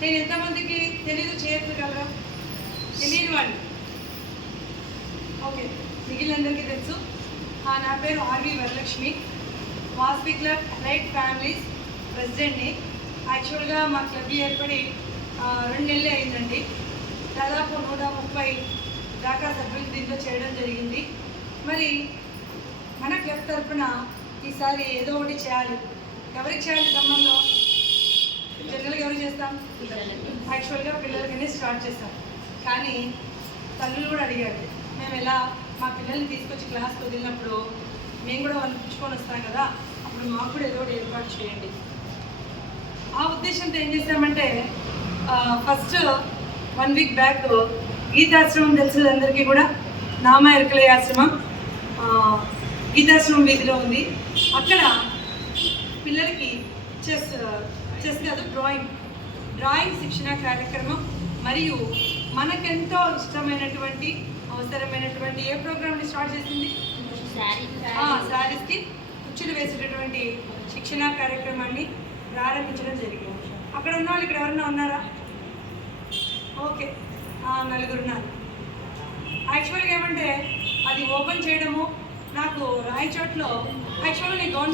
నేను ఎంతమందికి తెలీదు చేయగలరా? తెలియని వాళ్ళు ఓకే, మిగిలినందరికీ తెలుసు. నా పేరు R V Varalakshmi, Vasavi club right families ప్రెసిడెంట్ని. యాక్చువల్గా మా క్లబ్ ఏర్పడి 2 నెలలే అయిందండి. దాదాపు 130 దాకా సభ్యులు దీంట్లో చేయడం జరిగింది. మరి మన క్లబ్ తరఫున ఈసారి ఏదో ఒకటి చేయాలి. ఎవరికి చేయాలి సంబంధం? జనరల్గా ఎవరు చేస్తాం? యాక్చువల్గా పిల్లలకనే స్టార్ట్ చేస్తాం. కానీ తల్లులు కూడా అడిగారు, మేము ఎలా మా పిల్లల్ని తీసుకొచ్చి క్లాస్కి వదిలినప్పుడు మేము కూడా వాళ్ళని పుచ్చుకొని వస్తాం కదా, అప్పుడు మాకు కూడా ఏదో ఒకటి ఏర్పాటు చేయండి. ఆ ఉద్దేశంతో ఏం చేస్తామంటే ఫస్ట్ 1 వీక్ బ్యాక్ గీతాశ్రమం తెలుసు అందరికీ కూడా, నామ ఎరకలయ్య ఆశ్రమం గీతాశ్రమం వీధిలో ఉంది. అక్కడ పిల్లలకి చెస్ కాదు డ్రాయింగ్ శిక్షణ కార్యక్రమం మరియు మనకెంతో ఇష్టమైనటువంటి అవసరమైనటువంటి ఏ ప్రోగ్రామ్ని స్టార్ట్ చేసింది? శారీస్కి కుచ్చులు వేసేటటువంటి శిక్షణా కార్యక్రమాన్ని ప్రారంభించడం జరిగింది. అక్కడ ఉన్న వాళ్ళు ఇక్కడ ఎవరన్నా ఉన్నారా? ఓకే, 4 ఉన్నారు. యాక్చువల్గా ఏమంటే అది ఓపెన్ చేయడము నాకు రాయచోట్లో యాక్చువల్గా నేను గవర్నమెంట్